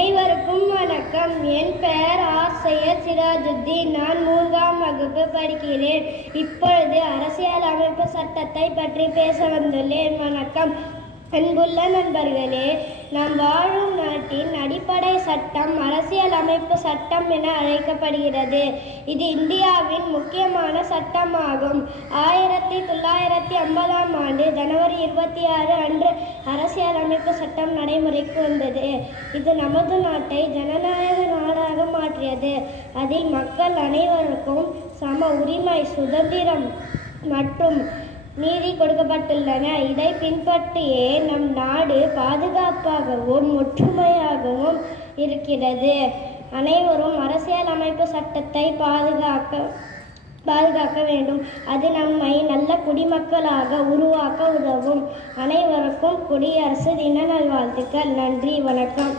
அனைவருக்கும் வணக்கம். என் பெயர் சையத் சிராஜுத்தீன். நான் 3ஆம் வகுப்பு படிக்கிறேன். இப்பொழுது அரசியலமைப்பு சட்டத்தை பற்றி பேச வந்துள்ளேன். வணக்கம். அன்புள்ள நண்பர்களே, நாம் வாழும் நாட்டின் அடிப்படை சட்டம் அரசியலமைப்பு சட்டம் என அழைக்கப்படுகிறது. இது இந்தியாவின் முக்கியமான சட்டமாகும். 1950ஆம் ஆண்டு ஜனவரி 26 அன்று அரசியலமைப்பு சட்டம் நடைமுறைக்கு வந்தது. இது நமது நாட்டை ஜனநாயக நாடாக மாற்றியது. அதில் மக்கள் அனைவருக்கும் சம உரிமை, சுதந்திரம் மற்றும் நீதி கொடுக்கப்பட்டுள்ளன. இதை பின்பற்றியே நம் நாடு பாதுகாப்பாகவும் ஒற்றுமையாகவும் இருக்கிறது. அனைவரும் அரசியலமைப்பு சட்டத்தை பாதுகாக்க வேண்டும். அது நம்மை நல்ல குடிமக்களாக உருவாக்க உதவும். அனைவருக்கும் குடியரசு தின நல்வாழ்த்துக்கள். நன்றி, வணக்கம்.